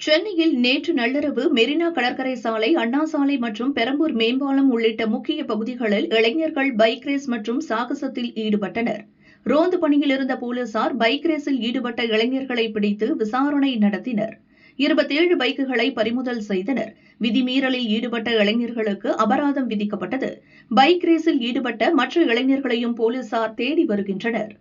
சென்னையில் நேற்று நள்ளிரவு மெரினா கடற்கரை சாலை, அண்ணா சாலை மற்றும் பெரம்பூர் மேம்பாலம் உள்ளிட்ட முக்கிய பகுதிகளில் இளைஞர்கள் பைக் ரேஸ் மற்றும் சாகசத்தில் ஈடுபட்டனர். ரோந்து பணியில் இருந்த போலீசார் பைக் ரேஸில் ஈடுபட்ட இளைஞர்களை பிடித்து விசாரணை நடத்தினர். 27 பைக்குகளை பறிமுதல் செய்தனர். விதிமீறலில் ஈடுபட்ட இளைஞர்களுக்கு அபராதம் விதிக்கப்பட்டது. பைக் ரேஸில் ஈடுபட்ட மற்ற இளைஞர்களையும் போலீசார் தேடி வருகின்றனர்.